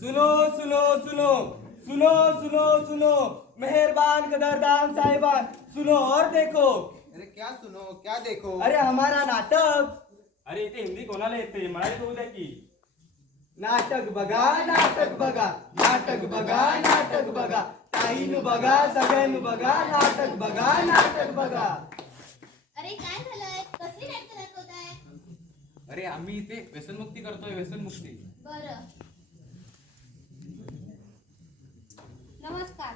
सुनो सुनो सुनो सुनो सुनो सुनो मेहरबान कदरदान साहिबान सुनो और देखो। अरे क्या सुनो क्या देखो? अरे हमारा नाटक। अरे इथे हिंदी कोणाला येते मराठी बोलू द्या की नाटक बघा नाटक बघा नाटक बघा नाटक बघा ताईन बघा सगळ्यांनी बघा नाटक बघा नाटक बघा अरे काय झालंय? कसली नाटकं दाखवताय अरे आम्ही इथे व्यसनमुक्ती करतोय व्यसनमुक्ती. बरं. नमस्कार.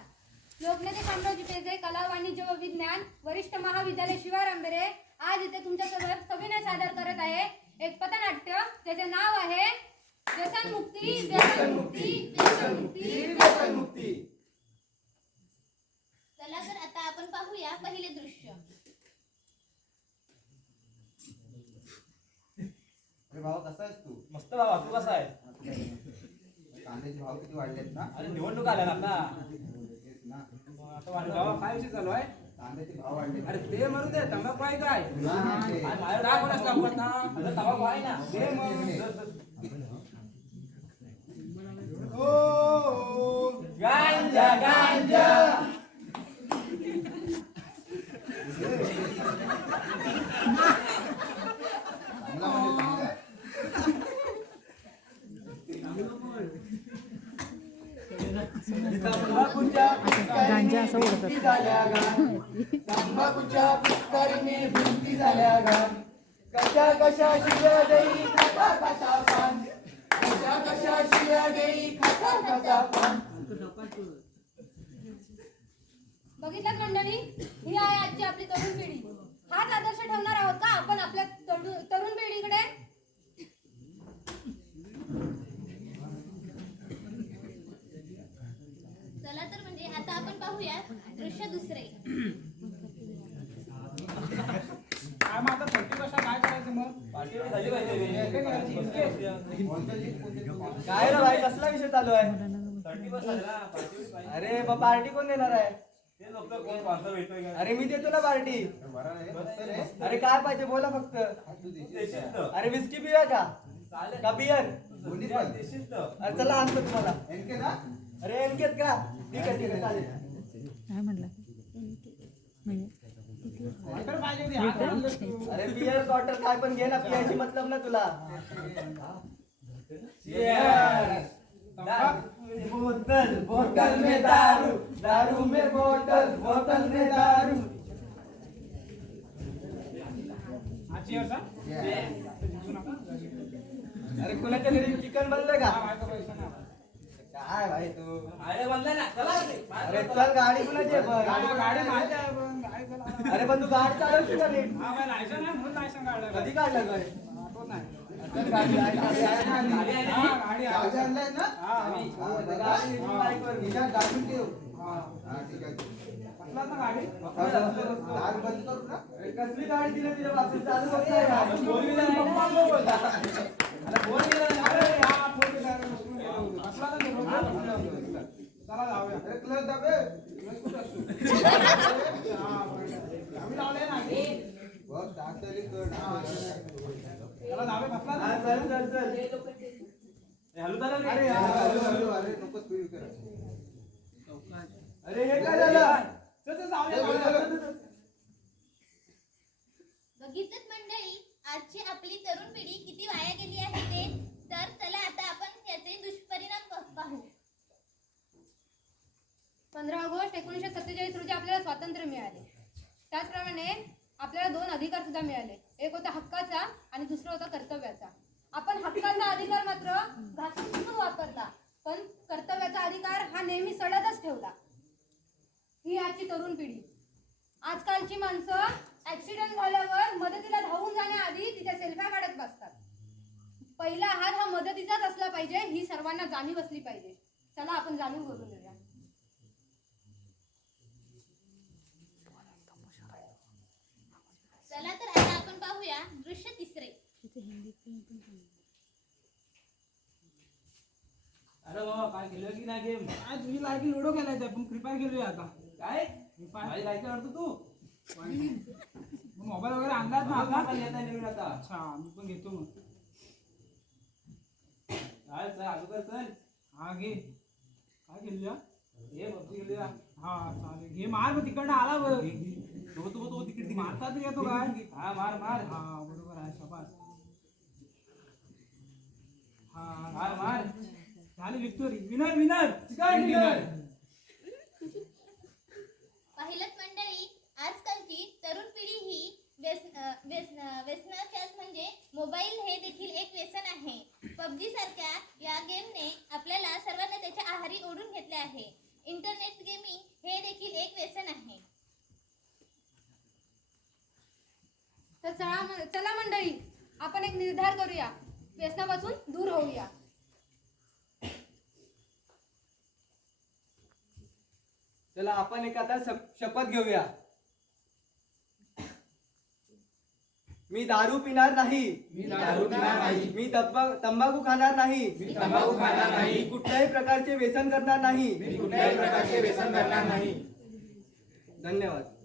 लोकनेते शामरावजी पेजे कला वाणिज्य व विज्ञान वरिष्ठ महाविद्यालय शिवार आंबेरे आज इथे तुमच्यासोबत सविनय सादर करत आहे. एक पथनाट्य त्याचे नाव आहे व्यसनमुक्ती व्यसनमुक्ती व्यसनमुक्ती. व्यसनमुक्ती. चला तर आता आपण पाहूया पहिले दृश्य. अरे भाऊ कसा आहेस तू? मस्त बाबा तू कसा आहे? कांद्याचे भाव किती वाढलेत ना? अरे निवडणूक आल्या ना आता. तेच ना आता वाढलं. बाबा काय विषय चालू आहे? कांद्याचे भाव वाढले अरे ते मरू दे तंबाखू आहे काय? नाही, अरे काय? अरे तंबाखू आहे ना. दे मग. गांजा गांजा. गांजा असं ओळखतात. झाल्या कशा कशा शिव्या देई खाता पान कशा कशा देई पान बघितलं मंडळी ही आहे आजची आपली तरुण पिढी हाच आदर्श ठेवणार आहोत का आपण आपल्या तरु- तरुण पिढीकडे चला तर म्हणजे आता आपण पाहूया दृश्य दुसरे काय मग आता थर्टी कशा काय करायचं मग पार्टी बिर्टी झाली पाहिजे कोणतं गीत, कोणतं गीत? काय रे भाई कसला विषय चालू आहे. अरे मग पार्टी कोण देणार आहे अरे मी देतो ना पार्टी. अरे काय पाहिजे बोला फक्त. अरे विस्की पिऊया का बियर. अरे चला आणतो तुम्हाला अरे एमकेत का ठीक आहे ठीक आहे चालेल काय म्हणलं अरे बियर क्वार्टर काय पण घे ना पियाची मतलब ना तुला बोतल बोतल में दारू दारू में बोतल बोतल में दारू अरे कुणाच्या घरी चिकन बनलं का काय भाई तू अरे म्हणलं ना चला. अरे चल गाडी कुणाची आहे पण? अरे पण तू गाडी चालवशील का नीट कधी काढलं कसली गाडी दिली तुझ्या बाजूला चालू होत नाही का? फोर व्हीलर पप्पा बोलता. अरे फोर व्हीलर अरे अरे क्लच दाबे बघ तातडी कर हा, चल चल चल हे हलू झालं रे. अरे हे काय झालं बघितलं मंडळी आजची आपली तरुण पिढी किती वाया गेली आहे ते? तर चला आता आपण याचे दुष्परिणाम पाहू. पंधरा ऑगस्ट एकोणीसशे सत्तेचाळीस रोजी आपल्याला स्वातंत्र्य मिळाले. त्याचप्रमाणे आपल्याला दोन अधिकार सुद्धा मिळाले. एक होता हक्काचा आणि दुसरा होता कर्तव्याचा. आपण हक्काचा अधिकार मात्र घासून वापरला पण कर्तव्याचा अधिकार हा नेहमी सडतच ठेवला. ही आजची तरुण पिढी. आजकालची माणसं ऍक्सिडेंट झाल्यावर मदतीला धावून जाण्याआधी तिच्या सेल्फ्या काढत बसतात. पहिला हात हा मदतीचाच असला पाहिजे ही सर्वांना जाणीव असली पाहिजे. चला आपण जाणीव करून देऊया चला तर आता आपण पाहूया दृश्य तिसरे काय केलं की नाही गेम? आज तुझी लायकी लुडो खेळायचं आपण फ्री फायर आता. काय? फ्री फायर लायकी वाटतो तू? मोबाईल वगैरे आणलात ना आता आता येत नवीन आता. अच्छा मी पण घेतो मग. काय चल अगोदर चल. हा घे. काय केली हा पबजी खेळूया. हा, चालेल. घे मार मग तिकडनं आला बघ. तो तो तो तिकीट मारता तरी येतो काय? हा मार मार. हा बरोबर आहे शबास. हा मार मार. झाली victory winner winner chicken dinner पाहिलंच मंडळी आजकालची तरुण पिढी ही व्यस अं, व्यस अं, व्यसनाच्याच म्हणजे मोबाईल हे देखील एक व्यसन आहे. पबजी सारख्या या गेमने आपल्याला सर्वांना त्याच्या आहारी ओढून घेतले आहे. इंटरनेट गेमिंग हे देखील एक व्यसन आहे. तर चला चला मंडळी आपण एक निर्धार करूया. व्यसनापासून दूर होऊया. चला आपण एक आता शप- शपथ घेऊया. मी दारू पिणार नाही. मी दारू पिणार नाही. मी तंबा- तंबाखू खाणार नाही. मी तंबाखू खाणार नाही. मी कुठल्याही प्रकारचे व्यसन करणार नाही. मी कुठल्याही प्रकारचे व्यसन करणार नाही. धन्यवाद.